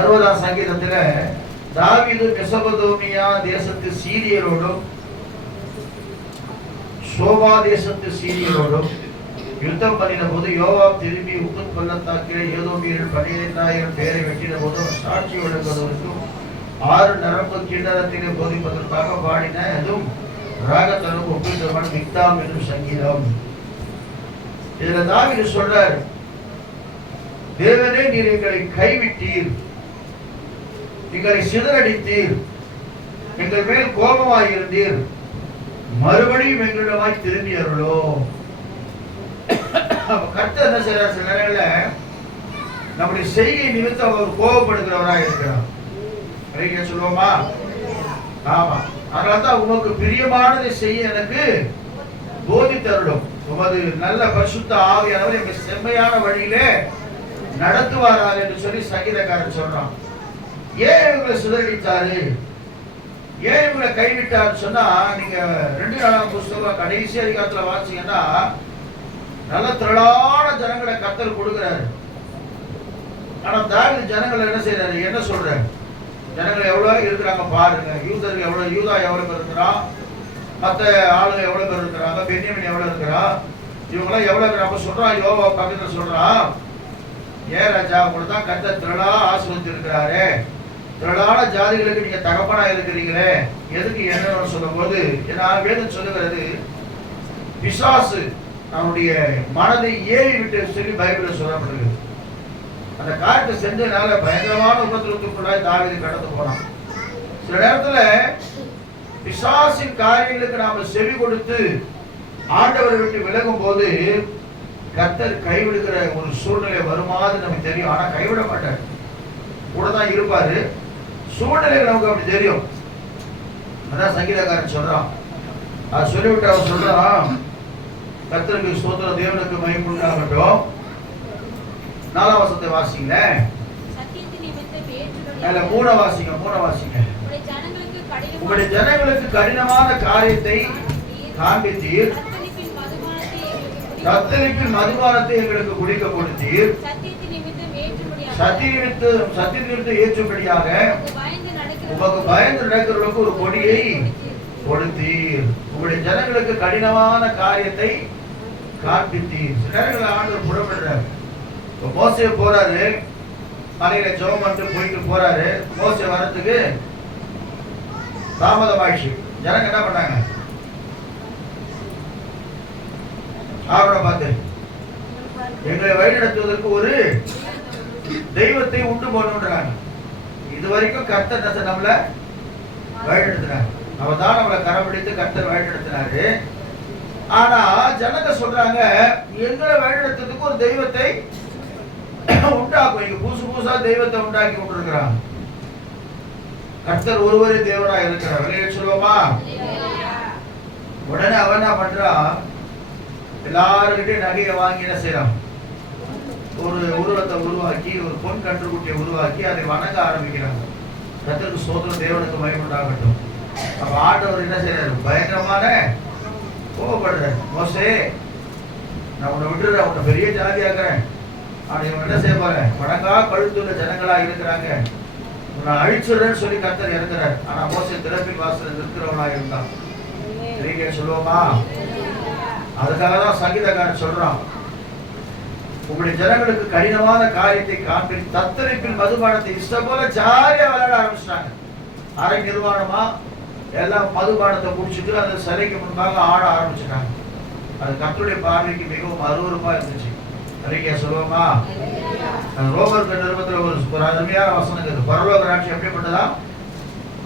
60ஆம் சங்கீதத்துல தாவீது மெசொப்பொத்தாமியா தேசத்து சீரியரோடும் சோபா தேசத்து சீரியரோடும் யுத்தம் பண்ணின போது யோவாப் திரும்பி உப்புத் பள்ளத்தாக்கிலே ஏதோமியர்கள் 12,000 பேரை வெட்டின போது சாட்சி வழங்குவதற்கும் 6 நரம்பு கிண்ணறத்திலே போதிப்பதற்காக பாடின அதுவும் ராகத்தனும் ஒப்பிட்டவன் மிக்தாம் என்னும் சங்கீதம். இதுல தாவீது சொல்றார், தேவனே நீர் எங்களை கைவிட்டீர், எங்களை சிதறடித்தீர், எங்கள் மேல் கோபமாயிருந்தீர், மறுபடியும் எங்களிடமாய் திரும்பி அருளோ. கர்த்தர் என்ன செய்யறார்? சில நேரங்கள்ல நம்முடைய செய்கை நிமித்தம் அவர் கோபப்படுகிறவராக இருக்கிறார். சொல்லுவோமா? ஆமா. அதனால்தான் உமக்கு பிரியமானதை செய்ய எனக்கு போதித்தருளும். உமது நல்ல பரிசுத்த ஆவியானவர் எங்க செம்மையான வழியிலே நடத்துவாரார் என்று சொல்லி சங்கீதக்காரன் சொல்றான். ஏன் இவங்களை சிதறடித்தாரு, ஏன் இவங்களை கைவிட்டார் சொன்னா, நீங்க 2 நாளாம் புஸ்தகம் கடைசி அதிகாரத்துல வாசிங்கன்னா நல்ல திரளான ஜனங்களை கர்த்தர் கொடுக்கிறாரு. ஆனா தாவீது ஜனங்களை என்ன செய்யறாரு? என்ன சொல்றாரு? ஜனங்கள் எவ்வளவு இருக்கிறாங்க பாருங்க. யூதர்கள் எவ்வளவு, யூதா எவ்வளவு பேர் இருக்கிறான், மற்ற ஆளுங்க எவ்வளவு பேர் இருக்கிறாங்க, பென்யமீன் எவ்வளவு இருக்கிறா, இவங்கெல்லாம் எவ்வளவு நம்ம சொல்றான். யோவா பக்கத்துல சொல்றான், ஏன் ராஜா உங்களை தான் கர்த்தர் திரளா ஆசீர்வதித்து இருக்கிறாரு, திரளான ஜாதிகளுக்கு நீங்க தகப்பனா இருக்கிறீங்களே, எதுக்கு என்னன்னு சொல்லும் போது வேதம் சொல்லுகிறது, பிசாசு அவனுடைய மனதை ஏறி விட்டு சொல்லி பைபிள்ல சொல்லப்பட்டிருக்கு. அந்த காரியத்தை செஞ்சதுனால பயங்கரமான உபத்திரவத்துக்குள்ளாய் தாவீது கடந்து போனான். சில நேரத்துல பிசாசின் காரியங்களுக்கு நாம செவி கொடுத்து ஆண்டவரை விட்டு விலகும் போது கர்த்தர் கைவிடுகிற ஒரு சூழ்நிலை வருமாறு நமக்கு தெரியும். ஆனா கைவிட மாட்டார், கூட தான் இருப்பாரு. சூழ்நிலைகள் நமக்கு அப்படி தெரியும். அதான் சங்கீதக்காரன் சொல்றான். அது சொல்லிவிட்டு அவன் சொல்றான், கர்த்தருக்கு ஸ்தோத்திரம், தேவனுக்கு மகிமை உண்டாகட்டும். 4ஆம் வசனத்தை வாசிங்க. அல்ல 3 வாசிங்க. உங்களுடைய ஜனங்களுக்கு கடினமான காரியத்தை காண்பித்தீர், சத்தரிப்பின் மதுபானத்தை எங்களுக்கு குடிக்க கொடுத்தீர், சத்தியத்தை ஏற்றும்படியாக உமக்கு பயந்து நடக்கிறவர்களுக்கு ஒரு கொடியை கொடுத்தீர். உங்களுடைய ஜனங்களுக்கு கடினமான காரியத்தை காண்பித்தீர். சில நேரங்களில் ஆண்டவர் புறப்படுறாரு. மோசே போறாரு, மலையில ஜெபம் பண்ணிட்டு போயிட்டு போறாரு. மோசே வரத்துக்கு தாமதமாயிடுச்சு. ஜனங்க என்ன பண்ணாங்க? ஆரோனை பார்த்து எங்களை வழிநடத்துவதற்கு ஒரு தெய்வத்தை உண்டு போன்றாங்க. இது வரைக்கும் கர்த்தர் நம்மளை வழிநடத்தினார். அவ தான் நம்மளை கரம் பிடித்து கர்த்தர் வழிநடத்தினாரு. ஆனா ஜனங்க சொல்றாங்க, எங்களை வழிநடத்துறதுக்கு ஒரு தெய்வத்தை உண்டாக்கும். இங்க புதுசா தெய்வத்தை உண்டாக்கி கொண்டிருக்கிறாங்க. கர்த்தர் ஒருவரே தேவனா இருக்கிறார். வெளியே சொல்லுவோமா? உடனே அவன் என்ன பண்றான்? எல்லாருக்கிட்டையும் நகையை வாங்கி என்ன செய்யறான்? ஒரு உருவத்தை உருவாக்கி, ஒரு பொன் கன்றுக்குட்டியை உருவாக்கி அதை வணங்க ஆரம்பிக்கிறாங்க. கர்த்தருக்கு ஸ்தோத்திரம், தேவனுக்கு மகிமை உண்டாகட்டும். அப்ப ஆண்டவர் என்ன செய்யறாரு? பயங்கரமான கோபப்படுறாரு. மோசே, நான் உன்னை விட்டுறேன், உன்னை பெரிய ஜாதியாக்குறேன். ஆனா இவன் என்ன செய்ய போற? வணங்கா கழுத்துள்ள ஜனங்களா இருக்கிறாங்க, உன்னை அழிச்சுடுறேன்னு சொல்லி கர்த்தர் இறங்குறாரு. ஆனா மோசே திறப்பின் வாசல் நிற்கிறவனா இருந்தான். சொல்லுவோமா? அதுக்காக தான் சங்கீதக்காரன் சொல்றான், உங்களுடைய ஜனங்களுக்கு கடினமான காரியத்தை காண்பி, தத்தரிப்பில் மதுபானத்தை இஷ்டம் போல ஜாலியா விளையாட ஆரம்பிச்சிட்டாங்க. அரை நிர்வாணமா எல்லாம் மதுபானத்தை குடிச்சிட்டு அந்த சிலைக்கு முன்பாக ஆட ஆரம்பிச்சிட்டாங்க. அது கர்த்தருடைய பார்வைக்கு மிகவும் அருவருப்பா இருந்துச்சு. அறிக்கையா சொல்லுவோமா? ரோமர் நிருபத்துல ஒரு அருமையான வசனம் இருக்குது. பரலோக ராட்சி எப்படிப்பட்டதா?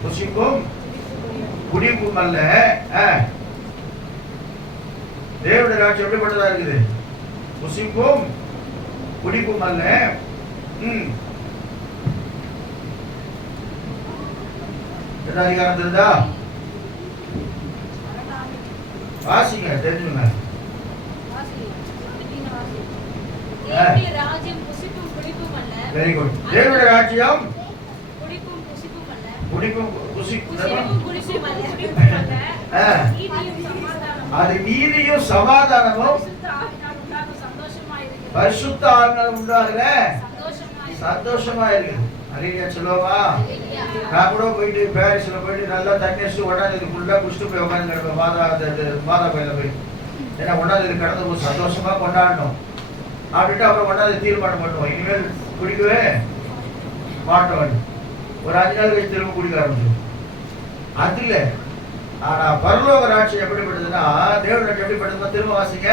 புசிப்பும் குடிப்பும் அல்ல. தேவனுடைய ராட்சி எப்படிப்பட்டதா இருக்குது? புசிப்பும் குடிப்பும் அல்ல. என்ன அதிகாரம் தெரியுதா? வாசிங்க, தெரிஞ்சுங்க. Very good. தேவனுடைய ராஜ்யம் குடிப்பும் அது நீதியும் சமாதானமும் பரிசுத்த ஆவியானவர் உண்டாகல சந்தோஷமா இருக்கு. அல்லேலூயா சொல்லுவா. நான் கூட போயிட்டு பாரிஸ்ல போயிட்டு நல்லா தண்ணி அடிச்சு ஒன்னாந்தேதி ஃபுல்லா குடிச்சிட்டு போய் உட்காந்து கிடப்பேன் மாதா கோயில போய். ஏன்னா ஒன்னாந்தேதி கடந்து போய் சந்தோஷமா கொண்டாடணும் அப்படின்ட்டு அப்புறம் ஒன்னாந்தேதி தீர்மானம் பண்ணுவோம், இனிமேல் குடிக்கவே மாட்டோம். ஒரு 5 நாள் கழிச்சு திரும்ப குடிக்க ஆரம்பிச்சோம். அது இல்ல. ஆனா பரலோக ராட்சியம் எப்படிப்பட்டதுன்னா, தேவன் ராட்சியம் எப்படிப்பட்டதுன்னா, திரும்ப வாசிங்க.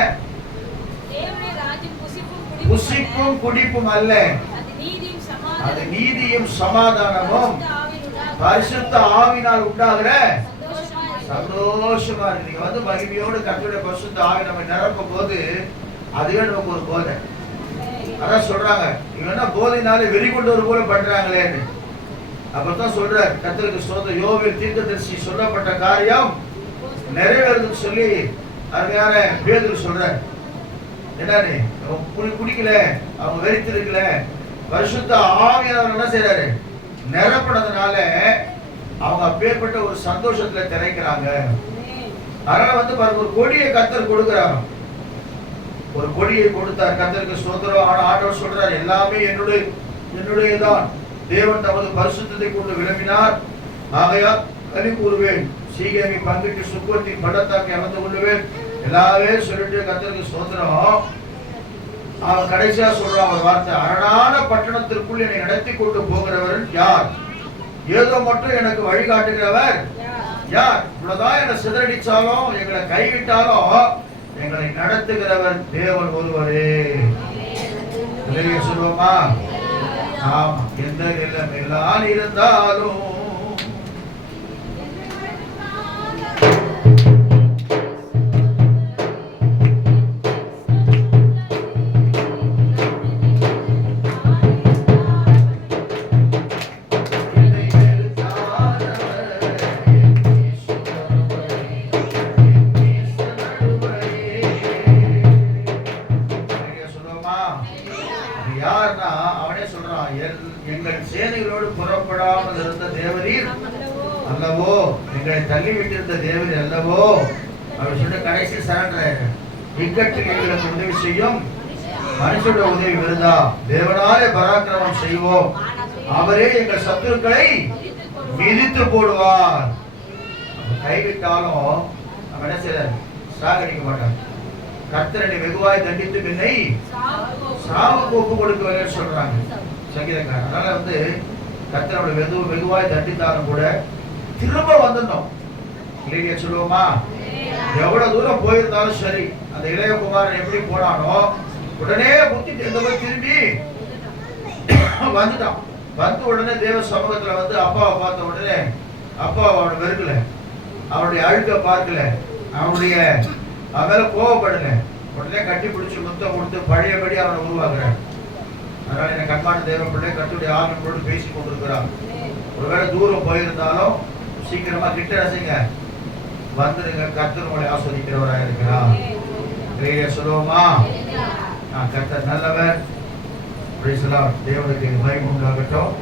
புசிப்பும் குடிப்பும் அல்ல, அது நீதியும் சமாதானமும் பரிசுத்த ஆவியினால் உண்டாகிற சந்தோஷமா இருக்கு. நீங்க வந்து மகிமையோடு கர்த்தருடைய பரிசுத்த ஆவி நம்ம நிரப்பும் போது அதுவே நமக்கு ஒரு போதை. அதான் சொல்றாங்க, இவங்க போதைனாலே வெறி கொண்டு ஒரு போல பண்றாங்களேன்னு. அப்பதான் சொல்றார் கர்த்தருக்கு ஸ்தோத்திரம், யோவேல் தீர்க்கதரிசி சொல்லப்பட்ட காரியம் நிறைவேறுதுன்னு சொல்லி அருமையான பேதுரு சொல்றார். என்னன்னு குடிக்கல, அவங்க வெறித்திருக்கல, பரிசுத்த ஆவியானவர் என்ன செய்யறாரு, நிரப்பனதுனால அவங்க அப்பேற்பட்ட ஒரு சந்தோஷத்துல திரைக்கிறாங்க. அதனால வந்து பாருங்க, ஒரு கொடியை கர்த்தர் கொடுக்கிறாங்க. ஒரு கொடியை கொடுத்தார் கர்த்தருக்கு ஸ்தோத்திரம். ஆனா ஆண்டவர் சொல்றார், எல்லாமே என்னுடையதான். தேவன் தமது பரிசுத்தத்தை கொண்டு விளம்பினார், ஆகையால் களி கூறுவேன். சீகேமி பங்கிட்டு சுக்கத்தின் பள்ளத்தாக்கை அமைந்து கொள்ளுவேன். எல்லாவே சொல்லிட்டு கர்த்தருக்கு ஸ்தோத்திரம். அவன் கடைசியா சொல்றான் ஒரு வார்த்தை, அரணான பட்டணத்திற்குள் என்னை நடத்தி கொண்டு போகிறவர் யார்? ஏதோ மட்டும் எனக்கு வழிகாட்டுகிறவர் யார்? இவ்வளவுதான் என்னை சிதறடிச்சாலும் எங்களை கைவிட்டாலும் எங்களை நடத்துகிறவர் தேவன் ஒருவரே. சொல்லுவோமா? ஆமா. எந்த நிலைமையிலான் இருந்தாலும் யாருன்னா அவனே சொல்றான், எங்கள் சேனைகளோடு புறப்படாமல் இருந்த தேவரீர் அல்லவோ, எங்களை தள்ளிவிட்டிருந்த தேவரீர் அல்லவோ அப்படின்னு சொல்லிட்டு கடைசி சரண்டர். இக்கட்டுக்கு எங்களுக்கு உதவி செய்யும் மனுஷனுடைய உதவி விருதா, தேவனாலே பராக்கிரமம் செய்வோம், அவரே எங்கள் சத்துருக்களை மிதித்து போடுவார். கைவிட்டாலும் நம்ம என்ன செய்ய சாகடிக்க மாட்டாங்க. கர்த்தரை வெகுவாய் தண்டித்து பின்னை சாவுக்கு ஒப்பு கொடுக்கவே சொல்றாங்க சங்கீதக்காரர். அதனால வந்து கர்த்தரோட வெகுவாய் தண்டித்தாலும் கூட திரும்ப வந்துடணும். இல்லையா சொல்லுவோமா? எவ்வளவு தூரம் போயிருந்தாலும் சரி, அந்த இளையகுமாரன் எப்படி போனானோ உடனே புத்தி தெரிந்தவன் திரும்பி வந்துட்டான். வந்து உடனே தேவ சமூகத்துல வந்து அப்பாவை பார்த்த உடனே அப்பா அவனை வெறுக்கல, அவனுடைய அழுக்க பார்க்கல, அவனுடைய மேல கோவப்படல, உடனே கட்டி பிடிச்சி முத்தம் கொடுத்து பழையபடி அவனை உருவாக்குறான். அதனால என்ன கண்மான தேவ பிள்ளை கர்த்தருடைய ஆவியோடு பேசி கொண்டிருக்கிறான். ஒருவேளை தூரம் போயிருந்தாலும் சீக்கிரமா கிட்ட ரசிங்க வந்துருங்க. கர்த்தர் உங்களை ஆஸ்வதிக்கிறவராக இருக்கிறார். சொல்லுவோமா? கர்த்தர் நல்லவர். தேவனுக்கு மகிமை உண்டாகட்டும்.